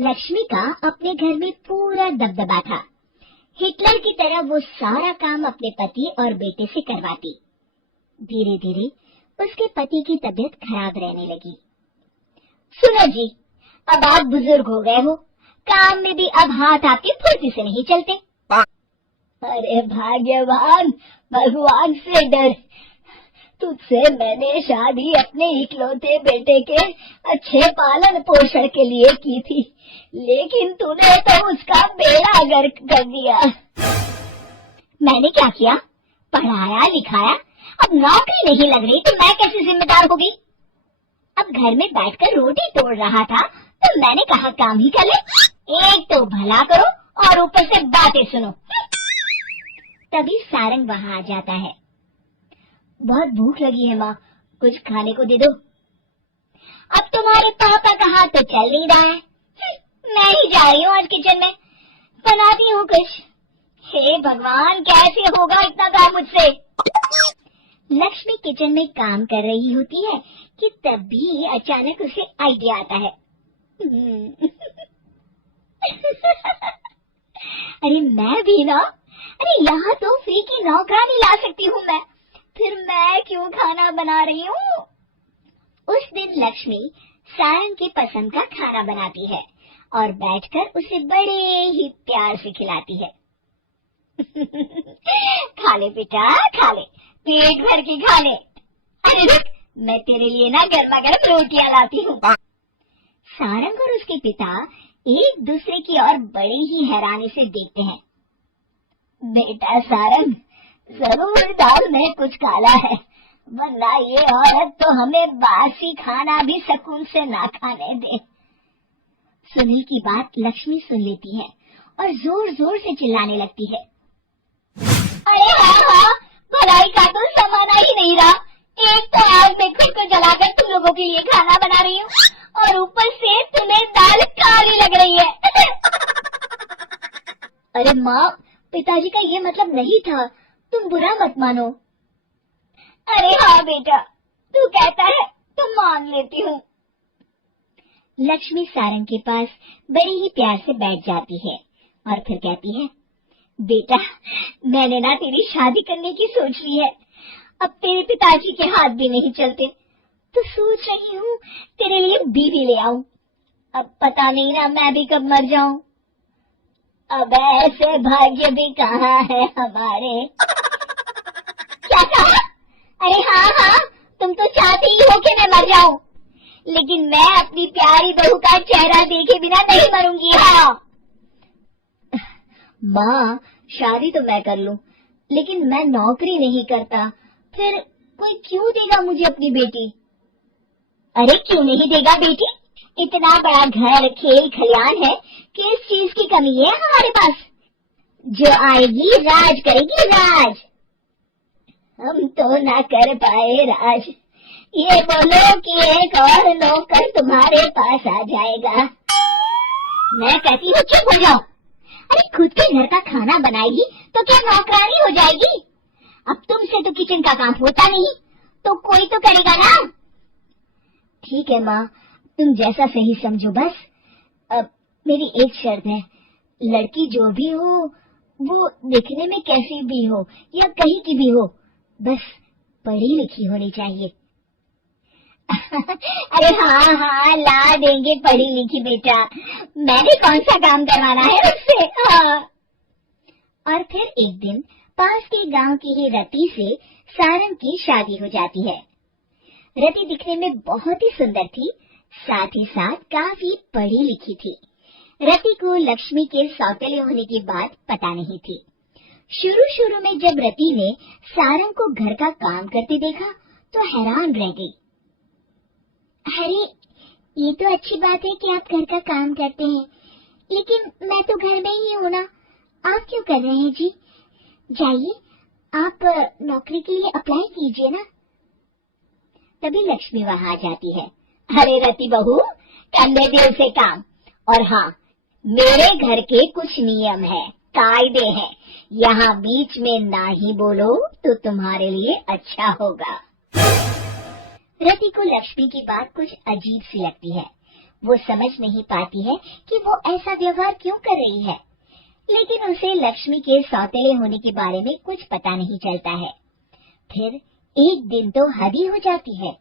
लक्ष्मी का अपने घर में पूरा दबदबा था। हिटलर की तरह वो सारा काम अपने पति और बेटे से करवाती। धीरे धीरे उसके पति की तबीयत खराब रहने लगी। सुनो जी, अब आप बुजुर्ग हो गए हो, काम में भी अब हाथ आपके फुर्ती से नहीं चलते। अरे भाग्यवान, भगवान से डर, तुझसे मैंने शादी अपने इकलौते बेटे के अच्छे पालन पोषण के लिए की थी, लेकिन तूने तो उसका बेड़ा गर्क कर दिया। मैंने क्या किया? पढ़ाया लिखाया, अब नौकरी नहीं लग रही तो मैं कैसे जिम्मेदार होगी? अब घर में बैठकर रोटी तोड़ रहा था तो मैंने कहा काम ही कर ले। एक तो भला करो और ऊपर से बातें सुनो। तभी सारंग वहां आ जाता है। बहुत भूख लगी है माँ, कुछ खाने को दे दो। अब तुम्हारे पापा का हाथ तो चल नहीं रहा है, मैं ही जा रही हूँ आज किचन में, बनाती हूँ कुछ। हे भगवान, कैसे होगा इतना काम मुझसे? लक्ष्मी किचन में काम कर रही होती है कि तभी अचानक उसे आइडिया आता है। अरे मैं भी ना, अरे यहाँ तो फ्री की नौकरानी ला सकती हूँ मैं, फिर मैं क्यों खाना बना रही हूँ? उस दिन लक्ष्मी सारंग की पसंद का खाना बनाती है और बैठकर उसे बड़े ही प्यार से खिलाती है। खा ले बेटा, खा ले, पेट भर के खा ले। अरे रुक, मैं तेरे लिए ना गर्मा गर्म रोटियां लाती हूँ। सारंग और उसके पिता एक दूसरे की ओर बड़े ही हैरानी से देखते हैं। बेटा सारंग, जरूर दाल में कुछ काला है, वरना ये औरत तो हमें बासी खाना भी सुकून से ना खाने दे। सुनील की बात लक्ष्मी सुन लेती है और जोर जोर से चिल्लाने लगती है। अरे हाँ, भलाई का तो समाना ही नहीं रहा। एक तो आग में खुद को जलाकर तुम लोगों के लिए खाना बना रही हूँ और ऊपर से तुम्हें दाल काली लग रही है। अरे माँ, पिताजी का ये मतलब नहीं था, तुम बुरा मत मानो। अरे हाँ बेटा, तू कहता है तो मान लेती हूँ। लक्ष्मी सारंग के पास बड़ी ही प्यार से बैठ जाती है और फिर कहती है, बेटा मैंने ना तेरी शादी करने की सोच ली है, अब तेरे पिताजी के हाथ भी नहीं चलते, तो सोच रही हूँ तेरे लिए बीवी ले आऊं। अब पता नहीं ना मैं भी कब मर जाऊं। अब ऐसे भाग्य भी कहाँ है हमारे। क्या कहा? अरे हाँ हाँ, तुम तो चाहती ही हो कि मैं मर जाऊं, लेकिन मैं अपनी प्यारी बहू का चेहरा देखे बिना नहीं मरूंगी। हाँ माँ, शादी तो मैं कर लूं, लेकिन मैं नौकरी नहीं करता, फिर कोई क्यों देगा मुझे अपनी बेटी? अरे क्यों नहीं देगा बेटी? इतना बड़ा घर, खेल खलियान है, किस चीज की कमी है हमारे पास? जो आएगी राज करेगी, राज। हम तो ना कर पाए राज, ये बोलो कि एक और नौकर तुम्हारे पास आ जाएगा। मैं कहती हूँ चुप हो जाओ। अरे खुद के घर का खाना बनाएगी तो क्या नौकरानी हो जाएगी? अब तुमसे तो किचन का काम होता नहीं, तो कोई तो करेगा ना। ठीक है माँ, तुम जैसा सही समझो बस। अब मेरी एक शर्त है, लड़की जो भी हो वो दिखने में कैसी भी हो या कहीं की भी हो, बस पढ़ी लिखी होनी चाहिए। अरे हाँ हाँ, ला देंगे पढ़ी लिखी बेटा, मैंने कौन सा काम करवाना है उससे। हाँ। और फिर एक दिन पास के गांव की ही रति से सारंग की शादी हो जाती है। रति दिखने में बहुत ही सुंदर थी, साथ ही साथ काफी पढ़ी लिखी थी। रति को लक्ष्मी के सौतेले होने की बात पता नहीं थी। शुरू शुरू में जब रति ने सारंग को घर का काम करते देखा तो हैरान रह गई। अरे ये तो अच्छी बात है कि आप घर का काम करते हैं, लेकिन मैं तो घर में ही हूँ ना, आप क्यों कर रहे हैं जी? जाइए आप नौकरी के लिए अप्लाई कीजिए ना। तभी लक्ष्मी वहां आ जाती है। अरे रति बहू, करने दे उसे काम। और हाँ, मेरे घर के कुछ नियम है, कायदे हैं, यहाँ बीच में ना ही बोलो तो तुम्हारे लिए अच्छा होगा। रति को लक्ष्मी की बात कुछ अजीब सी लगती है। वो समझ नहीं पाती है कि वो ऐसा व्यवहार क्यों कर रही है, लेकिन उसे लक्ष्मी के सौतेले होने के बारे में कुछ पता नहीं चलता है। फिर एक दिन तो हद ही हो जाती है।